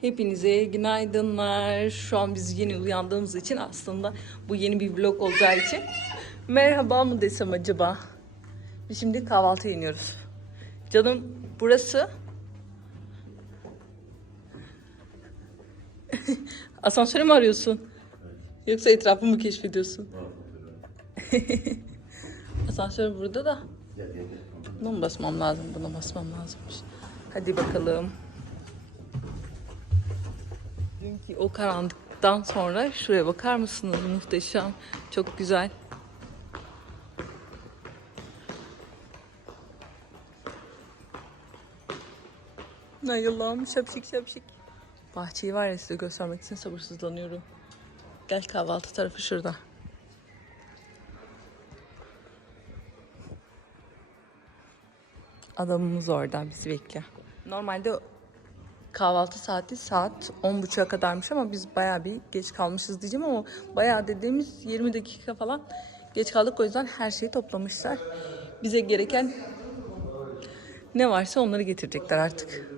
Hepinize günaydınlar. Şu an biz yeni uyandığımız için aslında bu yeni bir vlog olacağı için merhaba mı desem acaba? Biz şimdi kahvaltı iniyoruz. Canım burası Asansöre mi arıyorsun? Yoksa etrafı mı keşfediyorsun? Asansör burada da. Buna mı basmam lazım? Buna basmam lazımmış. Hadi bakalım. Dünkü o karanlıktan sonra şuraya bakar mısınız? Muhteşem. Çok güzel. Ay Allah'ım şapşik şapşik. Bahçeyi var ya size göstermek için sabırsızlanıyorum. Gel kahvaltı tarafı şurada. Adamımız orada bizi bekliyor. Normalde kahvaltı saati saat 10.30'a kadarmış ama biz bayağı bir geç kalmışız diyeceğim ama bayağı dediğimiz 20 dakika falan geç kaldık o yüzden her şeyi toplamışlar. Bize gereken ne varsa onları getirecekler artık.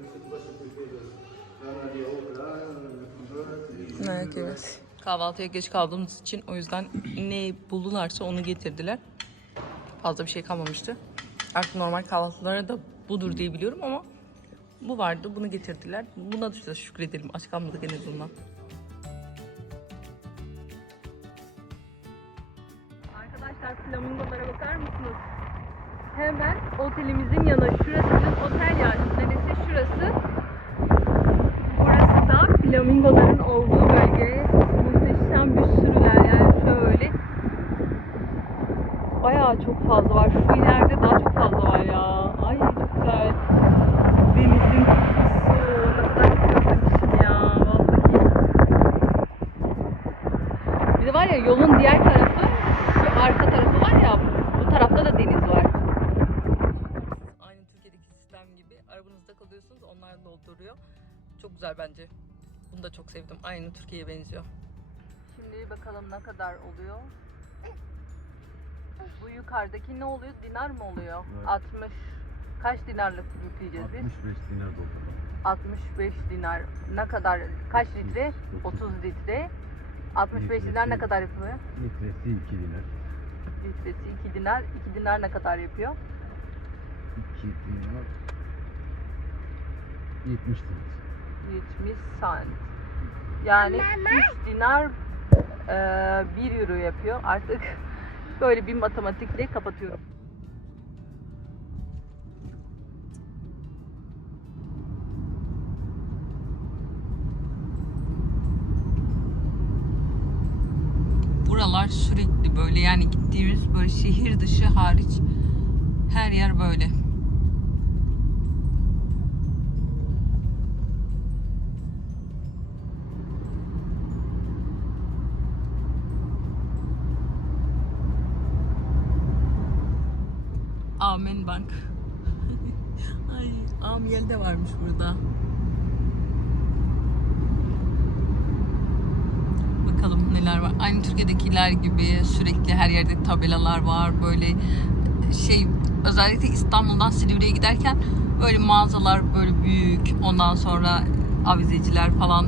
Evet, evet. Kahvaltıya geç kaldığımız için o yüzden ne buldularsa onu getirdiler. Fazla bir şey kalmamıştı. Artık normal kahvaltılara da budur diye biliyorum ama bu vardı, bunu getirdiler. Buna da şükredelim. Aç kalmadık en azından. Arkadaşlar flamingolara bakar mısınız? Hemen otelimizin yanı. Şurasının otel yani. Neresi şurası? Burası da flamingoların olduğu bölge. Muhteşem bir sürüler yani şöyle. Bayağı çok fazla var. Aynı Türkiye'ye benziyor. Şimdi bakalım ne kadar oluyor. Bu yukarıdaki ne oluyor? Dinar mı oluyor? Evet. 60. Kaç dinarlık yükleyeceğiz biz? 65 dinar doldurdum. 65 dinar. Ne kadar? Kaç litre? 30 litre. 65 dinar ne Litresi- kadar yapıyor? Litresi 2 dinar. Litresi 2 dinar. 2 dinar ne kadar yapıyor? 2 dinar 70 dinar. 70 sant. Yani 3 dinar e, 1 euro yapıyor. Artık böyle bir matematikle kapatıyorum. Buralar sürekli böyle yani gittiğimiz böyle şehir dışı hariç her yer böyle. Varmış burada. Bakalım neler var. Aynı Türkiye'dekiler gibi sürekli her yerde tabelalar var. Böyle şey özellikle İstanbul'dan Silivri'ye giderken böyle mağazalar böyle büyük. Ondan sonra avizeciler falan.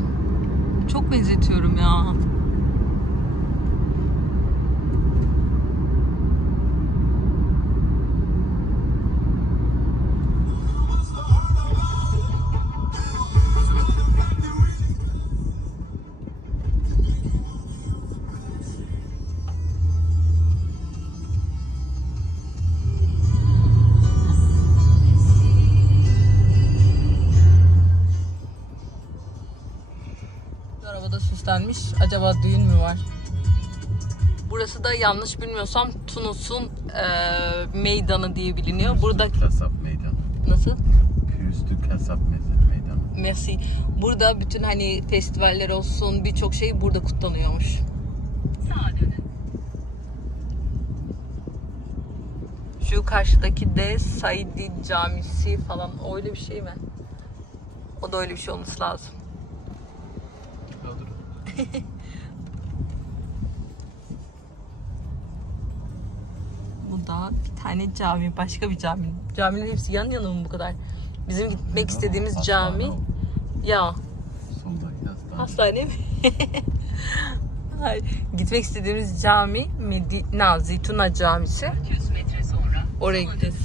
Çok benzetiyorum ya. Acaba düğün mü var? Burası da yanlış bilmiyorsam Tunus'un eee, meydanı diye biliniyor. Burada Kasap meydanı. nasıl? Üstü kasap meydanı. Merci. Burada bütün hani festivaller olsun birçok şey burada kutlanıyormuş. Şu karşıdaki de Saidi Camisi falan öyle bir şey mi? O da öyle bir şey olması lazım. Bu da bir tane cami, başka bir cami. Camilerin hepsi yan yana mı bu kadar? Bizim gitmek istediğimiz cami ya Hastane mi? Hayır. Gitmek istediğimiz cami Medina Zeytuna Camisi. 200 metre sonra Oraya gideceğiz.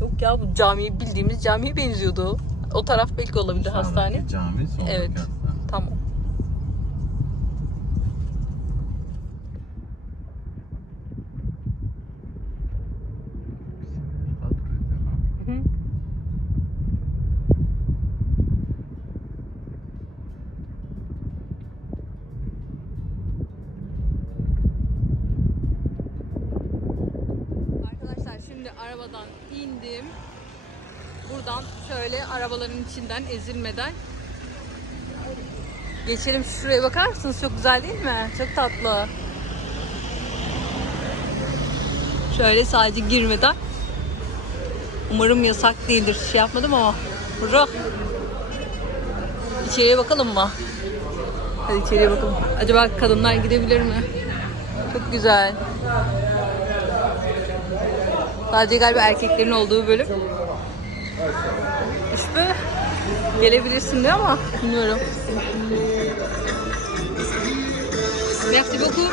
Yok ya bu camiyi bildiğimiz camiye benziyordu. O taraf belki olabilir hastane. Cami Evet. hastane. Tamam. Daha duruyor ama. Hı. Arkadaşlar şimdi arabadan indim. Buradan şöyle arabaların içinden ezilmeden geçelim. Şuraya bakar mısınız? Çok güzel değil mi? Çok tatlı. Şöyle sadece girmeden Umarım yasak değildir. Şey yapmadım ama. Ruh. İçeriye bakalım mı? Hadi içeriye bakalım. Acaba kadınlar gidebilir mi? Çok güzel. Sadece galiba erkeklerin olduğu bölüm. İşte gelebilirsin diyor ama bilmiyorum. Merci beaucoup.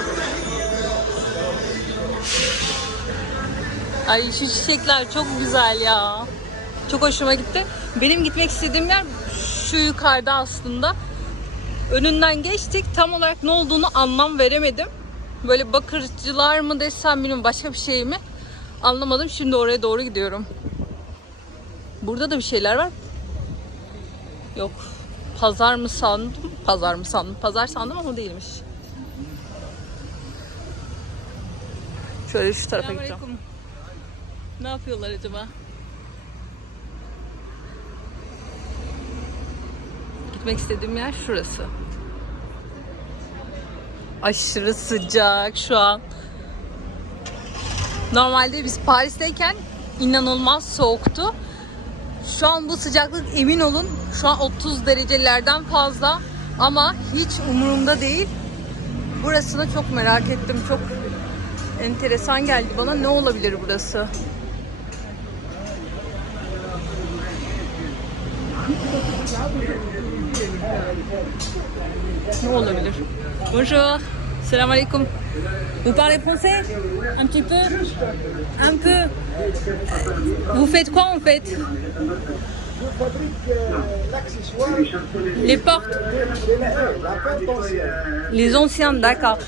Ay şu çiçekler çok güzel ya. Çok hoşuma gitti. Benim gitmek istediğim yer şu yukarıda aslında. Önünden geçtik. Tam olarak ne olduğunu anlam veremedim. Böyle bakırcılar mı desem bilmiyorum başka bir şey mi? Anlamadım. Şimdi oraya doğru gidiyorum. Burada da bir şeyler var. Yok. Pazar mı sandım? Pazar mı sandım? Pazar sandım ama değilmiş. Şöyle şu tarafa gideceğim. Ne yapıyorlar acaba? Gitmek istediğim yer şurası. Aşırı sıcak şu an. Normalde biz Paris'teyken inanılmaz soğuktu. Şu an bu sıcaklık emin olun şu an 30 derecelerden fazla ama hiç umurumda değil. Burasını çok merak ettim. Çok enteresan geldi bana. Ne olabilir burası? Ne olabilir? Bonjour. Salam alaikum. Vous parlez français Un petit peu Un peu Euh, Vous faites quoi en fait Je fabrique euh, l'accessoire Les portes. Les anciens d'accord.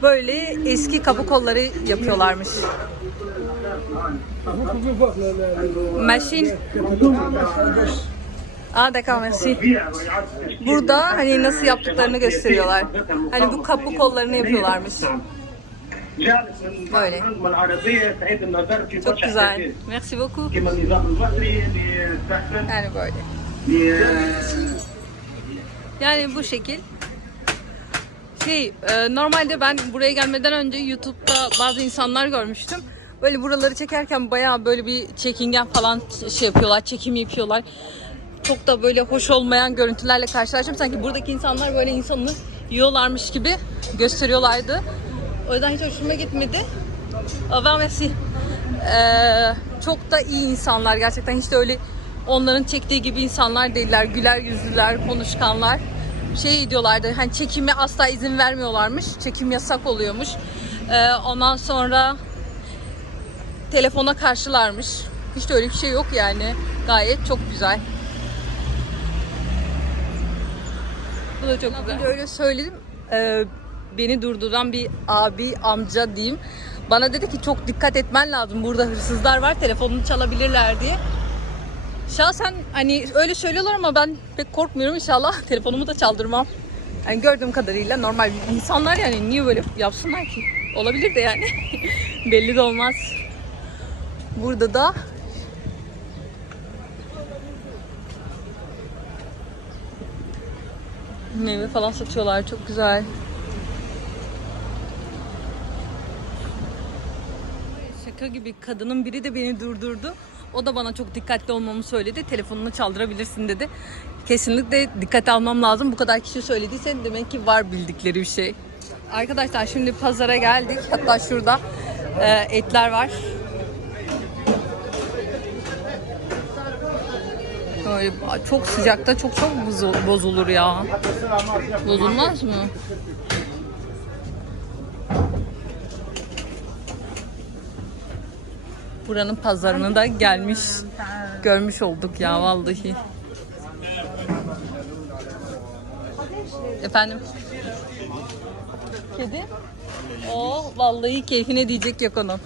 Böyle eski kapı kolları yapıyorlarmış. Machine. Aa d'accord merci. Burada hani nasıl yaptıklarını gösteriyorlar. Hani bu kapı kollarını yapıyorlarmış. Böyle. Çok güzel. Merci beaucoup. Yani böyle. Yani bu şekil. Şey, e, normalde ben buraya gelmeden önce YouTube'da bazı insanlar görmüştüm. Böyle buraları çekerken bayağı böyle bir çekingen falan şey yapıyorlar, çekim yapıyorlar. Çok da böyle hoş olmayan görüntülerle karşılaştım. Sanki buradaki insanlar böyle insanı yiyorlarmış gibi gösteriyorlardı. O yüzden hiç hoşuma gitmedi. Ama merci. Ee, çok da iyi insanlar gerçekten hiç de öyle onların çektiği gibi insanlar değiller. Güler yüzlüler, konuşkanlar. Şey diyorlardı hani çekime asla izin vermiyorlarmış. Çekim yasak oluyormuş. Ee, ondan sonra telefona karşılarmış. Hiç de öyle bir şey yok yani. Gayet çok güzel. Bu da çok güzel. Öyle söyledim. Ee, beni durduran bir abi, amca diyeyim. Bana dedi ki çok dikkat etmen lazım. Burada hırsızlar var, telefonunu çalabilirler diye. Şahsen hani öyle söylüyorlar ama ben pek korkmuyorum inşallah. Telefonumu da çaldırmam. Yani gördüğüm kadarıyla normal insanlar yani niye böyle yapsınlar ki? Olabilir de yani. Belli de olmaz. Burada da meyve falan satıyorlar. Çok güzel. Şaka gibi kadının biri de beni durdurdu. O da bana çok dikkatli olmamı söyledi. Telefonunu çaldırabilirsin dedi. Kesinlikle dikkat almam lazım. Bu kadar kişi söylediyse demek ki var bildikleri bir şey. Arkadaşlar şimdi pazara geldik. Hatta şurada e, etler var. Böyle çok sıcakta çok çok bozu- bozulur ya. Bozulmaz mı? Buranın pazarına da gelmiş, görmüş olduk ya vallahi. Efendim? Kedi? O vallahi keyfine diyecek yok onun.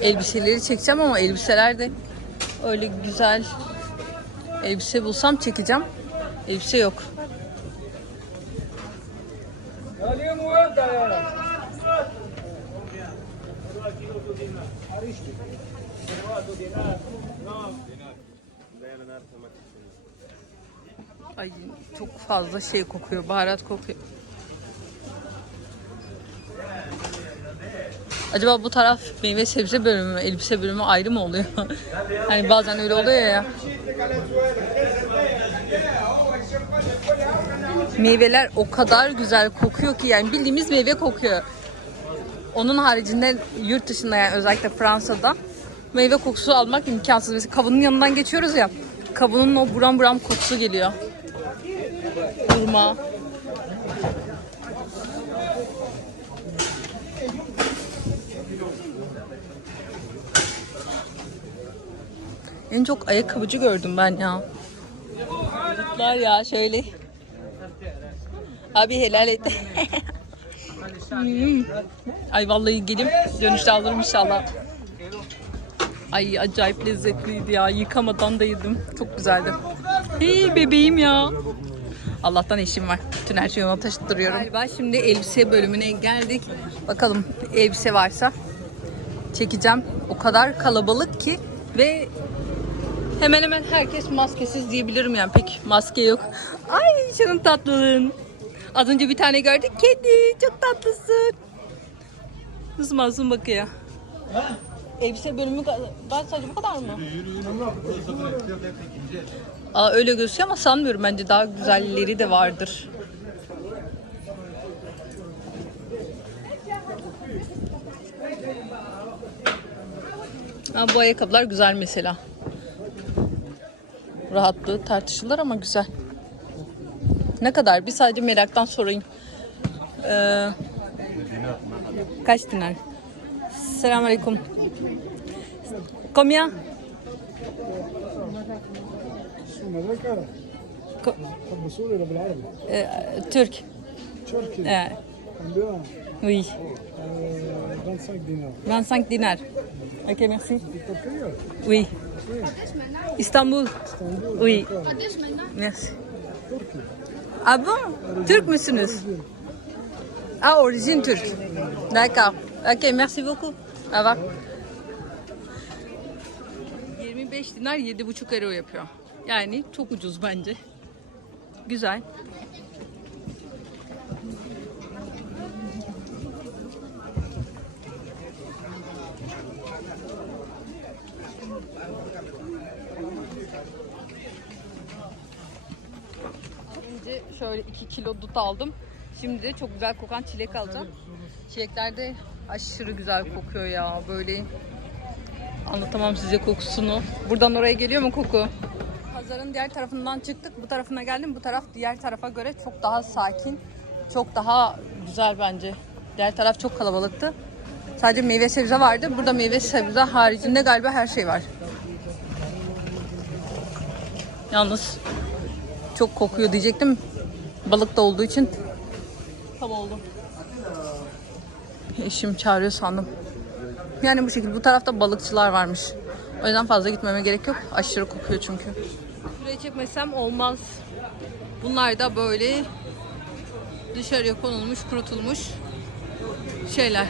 Elbiseleri çekeceğim ama elbiseler de öyle güzel elbise bulsam çekeceğim. Elbise yok. Ay çok fazla şey kokuyor. Baharat kokuyor. Acaba bu taraf meyve sebze bölümü, mü, elbise bölümü ayrı mı oluyor? hani bazen öyle oluyor ya. Meyveler o kadar güzel kokuyor ki yani bildiğimiz meyve kokuyor. Onun haricinde yurt dışında yani özellikle Fransa'da meyve kokusu almak imkansız. Mesela kavunun yanından geçiyoruz ya. Kavunun o buram buram kokusu geliyor. Hurma. En çok ayakkabıcı gördüm ben ya. Var ya şöyle. Abi helal et. Hmm. Ay vallahi gelip dönüşte alırım inşallah. Ay acayip lezzetliydi ya. Yıkamadan da yedim. Çok güzeldi. Hey bebeğim ya. Allah'tan eşim var. Bütün her şeyi ona taşıttırıyorum. Galiba şimdi elbise bölümüne geldik. Bakalım elbise varsa çekeceğim. O kadar kalabalık ki ve hemen hemen herkes maskesiz diyebilirim yani. Pek maske yok. Ay canım tatlılığın. Az önce bir tane gördük. Kedi çok tatlısın. Nasıl masum bakıyor. Elbise bölümü ben sadece bu kadar mı? Aa, öyle gözüküyor ama sanmıyorum bence daha güzelleri de vardır. Ha, bu ayakkabılar güzel mesela. Rahatlığı tartışılır ama güzel. Ne kadar? Bir sadece meraktan sorayım. Ee, kaç dinar? Salam alaikum. Combien euh, Turc. Turc. Oui. 25 dinars. 25 dinars. Ok, merci. Oui. Istanbul. Oui. Merci. Ah bon? Turc musunuz? Ah, origine turque. D'accord. Ok, merci beaucoup. Au revoir. 25 dinar 7,5 euro yapıyor. Yani çok ucuz bence. Güzel. Önce şöyle 2 kilo dut aldım. Şimdi de çok güzel kokan çilek alacağım. Çilekler de aşırı güzel kokuyor ya. Böyle anlatamam size kokusunu. Buradan oraya geliyor mu koku? Pazarın diğer tarafından çıktık. Bu tarafına geldim. Bu taraf diğer tarafa göre çok daha sakin. Çok daha güzel bence. Diğer taraf çok kalabalıktı. Sadece meyve sebze vardı. Burada meyve sebze haricinde galiba her şey var. Yalnız çok kokuyor diyecektim. Balık da olduğu için tam oldu. Eşim çağırıyor sandım. Yani bu şekilde bu tarafta balıkçılar varmış. O yüzden fazla gitmeme gerek yok. Aşırı kokuyor çünkü. Buraya çekmesem olmaz. Bunlar da böyle dışarıya konulmuş, kurutulmuş şeyler.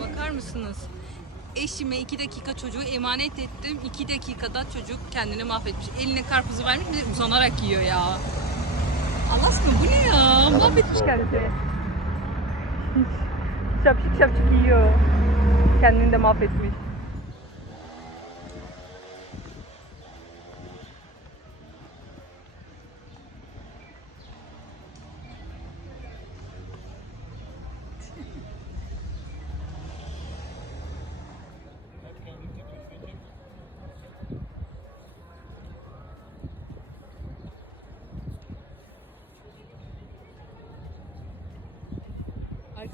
Bakar mısınız? Eşime iki dakika çocuğu emanet ettim. İki dakikada çocuk kendini mahvetmiş. Eline karpuzu vermiş bir de uzanarak yiyor ya. Allah bu ne ya? Mahvetmiş kendini. Şapşık şapşık yiyor. Kendini de mahvetmiş.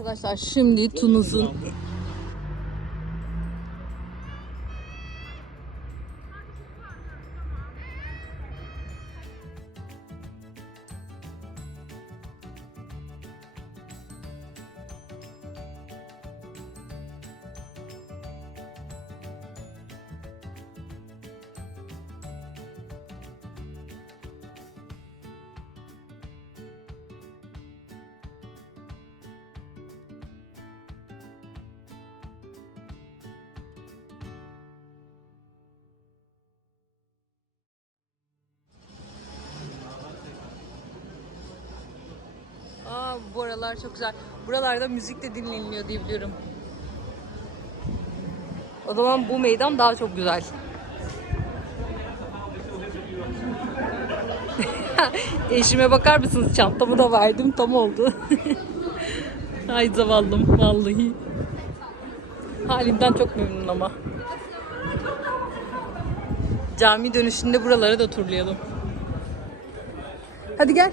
Arkadaşlar şimdi Tunus'un bu aralar çok güzel. Buralarda müzik de dinleniliyor diye biliyorum. O zaman bu meydan daha çok güzel. Eşime bakar mısınız? Çantamı da verdim. Tam oldu. Ay zavallım vallahi. Halimden çok memnun ama. Cami dönüşünde buraları da turlayalım. Hadi gel.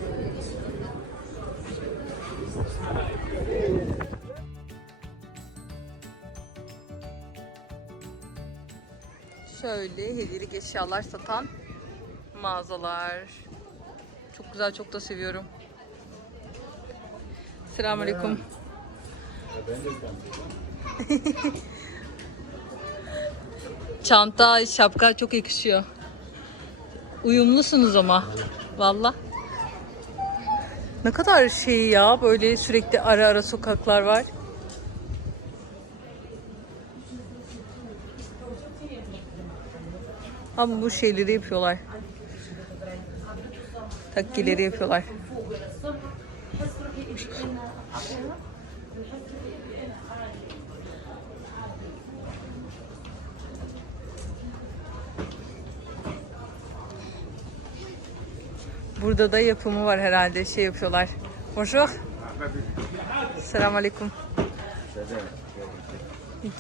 Şöyle hediyelik eşyalar satan mağazalar. Çok güzel, çok da seviyorum. Selamünaleyküm. Çanta, şapka çok yakışıyor. Uyumlusunuz ama. Valla. Ne kadar şey ya böyle sürekli ara ara sokaklar var. Ama bu şeyleri yapıyorlar. Takkileri yapıyorlar. Burada da yapımı var herhalde. Şey yapıyorlar. Bonjour. Selamun Aleyküm.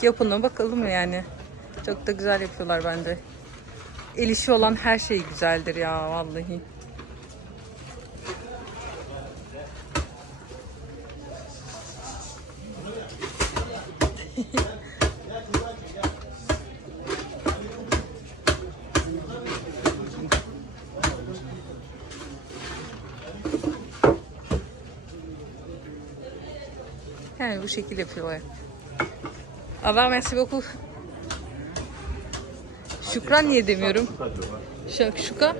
Yapına bakalım yani. Çok da güzel yapıyorlar bence. El işi olan her şey güzeldir ya vallahi. Yani bu şekilde yapıyorlar. Ava merci beaucoup. Şükran niye demiyorum? Şakşuka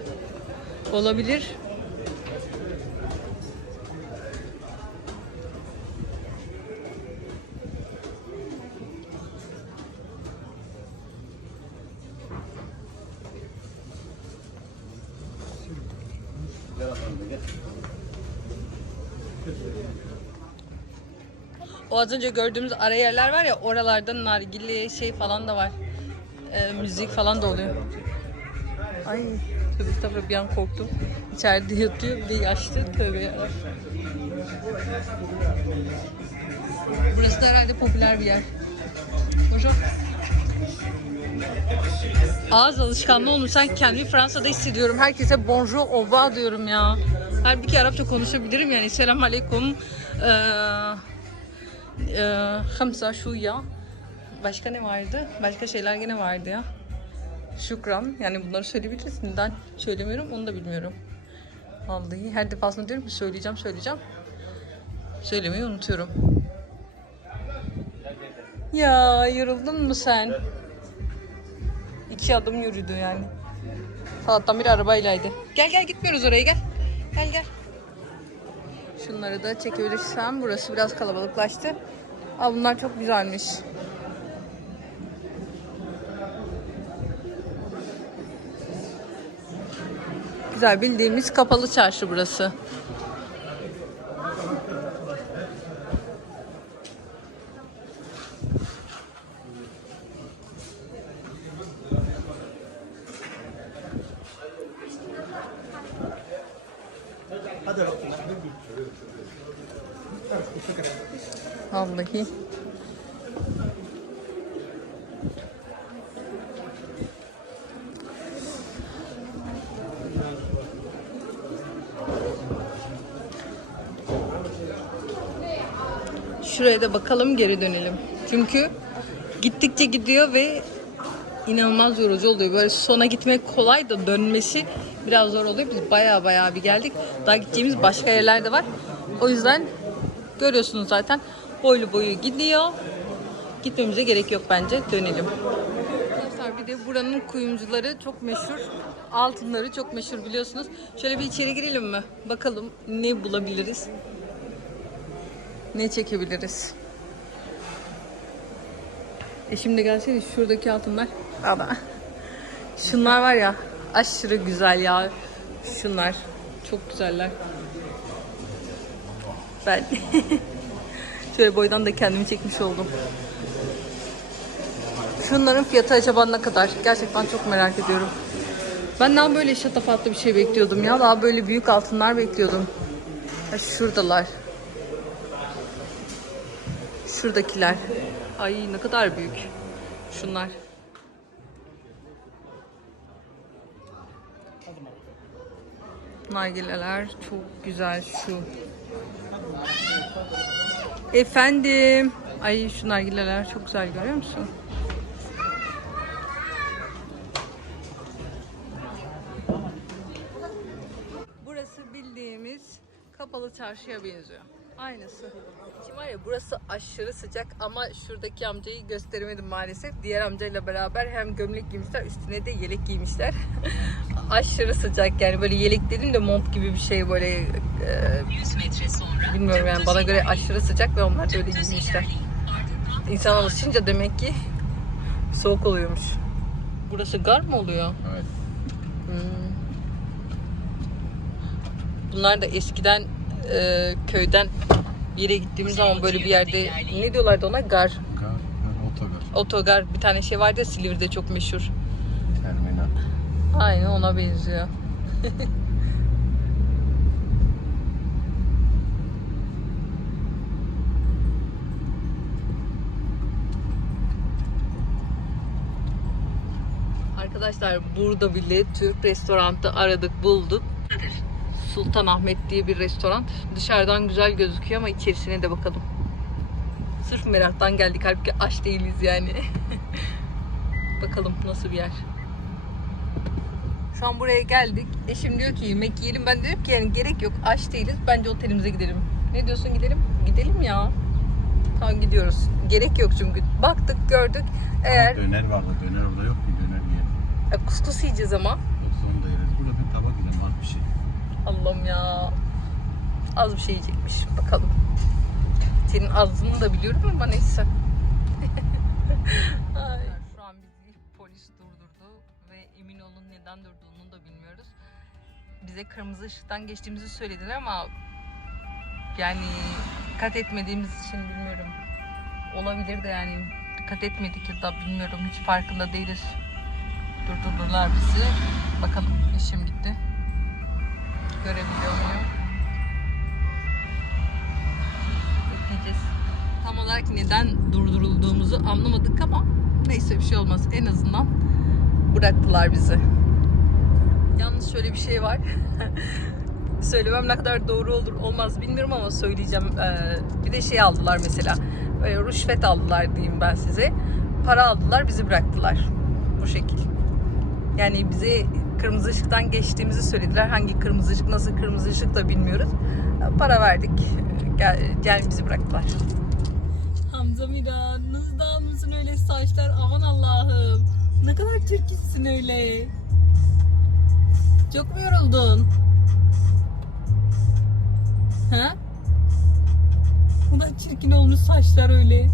olabilir. O az önce gördüğümüz ara yerler var ya oralarda nargile şey falan da var. Ee, müzik falan da oluyor. Ay tövbe estağfurullah bir an korktum. İçeride yatıyor bir yaşlı tövbe. Burası da herhalde popüler bir yer. Bonjour. Ağız alışkanlığı olmuş. Sanki kendimi Fransa'da hissediyorum. Herkese bonjour, au revoir diyorum ya. Halbuki Arapça konuşabilirim yani. Selam aleyküm. Ee, e, Hamza şu ya. Başka ne vardı? Başka şeyler gene vardı ya. Şükran. Yani bunları söyleyebiliriz. Neden söylemiyorum onu da bilmiyorum. Vallahi her defasında diyorum ki söyleyeceğim söyleyeceğim. Söylemeyi unutuyorum. Ya yoruldun mu sen? İki adım yürüdü yani. Sabahtan beri arabaylaydı. Gel gel gitmiyoruz oraya gel. Gel gel. Şunları da çekebilirsem. Burası biraz kalabalıklaştı. Aa, bunlar çok güzelmiş. Güzel bildiğimiz kapalı çarşı burası. Vallahi. Şuraya da bakalım geri dönelim. Çünkü gittikçe gidiyor ve inanılmaz yorucu oluyor. Böyle sona gitmek kolay da dönmesi biraz zor oluyor. Biz baya baya bir geldik. Daha gideceğimiz başka yerler de var. O yüzden görüyorsunuz zaten boylu boyu gidiyor. Gitmemize gerek yok bence. Dönelim. Arkadaşlar bir de buranın kuyumcuları çok meşhur. Altınları çok meşhur biliyorsunuz. Şöyle bir içeri girelim mi? Bakalım ne bulabiliriz? Ne çekebiliriz? E şimdi gelsene şuradaki altınlar. Ada. Şunlar var ya aşırı güzel ya. Şunlar çok güzeller. Ben şöyle boydan da kendimi çekmiş oldum. Şunların fiyatı acaba ne kadar? Gerçekten çok merak ediyorum. Ben daha böyle şatafatlı bir şey bekliyordum ya. Daha böyle büyük altınlar bekliyordum. Şuradalar. Şuradakiler. Ay ne kadar büyük. Şunlar. Nargileler çok güzel şu. Efendim. Ay şu nargileler çok güzel görüyor musun? Burası bildiğimiz kapalı çarşıya benziyor. Aynısı. Şimdi var ya burası aşırı sıcak ama şuradaki amcayı gösteremedim maalesef. Diğer amcayla beraber hem gömlek giymişler üstüne de yelek giymişler. aşırı sıcak yani böyle yelek dedim de mont gibi bir şey böyle e, bilmiyorum yani bana göre aşırı sıcak ve onlar da öyle giymişler. İnsan alışınca demek ki soğuk oluyormuş. Burası gar mı oluyor? Evet. Hmm. Bunlar da eskiden e, köyden bir yere gittiğimiz zaman böyle bir yerde ne diyorlardı ona? Gar. Gar, gar, otogar, Otogar. Bir tane şey vardı ya Silivri'de çok meşhur. terminal. Aynen ona benziyor. Arkadaşlar burada bile Türk restoranı aradık bulduk. Sultanahmet diye bir restoran. Dışarıdan güzel gözüküyor ama içerisine de bakalım. Sırf meraktan geldik. Halbuki aç değiliz yani. bakalım nasıl bir yer. Şu an buraya geldik. Eşim diyor ki yemek yiyelim. Ben diyorum ki yani gerek yok. Aç değiliz. Bence otelimize gidelim. Ne diyorsun gidelim? Gidelim ya. Tamam gidiyoruz. Gerek yok çünkü. Baktık gördük. Eğer Döner vardı, döner orada yok ki döner yiyelim. e, kuskus yiyeceğiz ama. Yoksa onu da yeriz. Burada bir tabak yiyelim az bir şey. Allah'ım ya. Az bir şey yiyecekmiş. Bakalım. Senin ağzını da biliyorum ama neyse. Ay. Şu an bizi polis durdurdu ve emin olun neden durduğunu da bilmiyoruz. Bize kırmızı ışıktan geçtiğimizi söylediler ama yani dikkat etmediğimiz için bilmiyorum. Olabilir de yani dikkat etmedik ya da bilmiyorum hiç farkında değiliz. Durdurdular bizi. Bakalım eşim gitti. Görebiliyor muyum? Bekleyeceğiz. Tam olarak neden durdurulduğumuzu anlamadık ama neyse bir şey olmaz. En azından bıraktılar bizi. Yalnız şöyle bir şey var. Söylemem ne kadar doğru olur olmaz bilmiyorum ama söyleyeceğim. Ee, bir de şey aldılar mesela. Böyle rüşvet aldılar diyeyim ben size. Para aldılar bizi bıraktılar. Bu şekil. Yani bize kırmızı ışıktan geçtiğimizi söylediler. Hangi kırmızı ışık, nasıl kırmızı ışık da bilmiyoruz. Para verdik. Gel, gel bizi bıraktılar. Hamza Mira, nasıl dağılmışsın öyle saçlar? Aman Allah'ım. Ne kadar çirkinsin öyle. Çok mu yoruldun? Ha? Bu da çirkin olmuş saçlar öyle.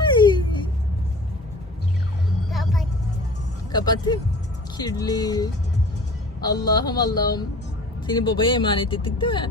Ay. Kapatayım. Kirli. Allah'ım Allah'ım. Seni babaya emanet ettik değil mi?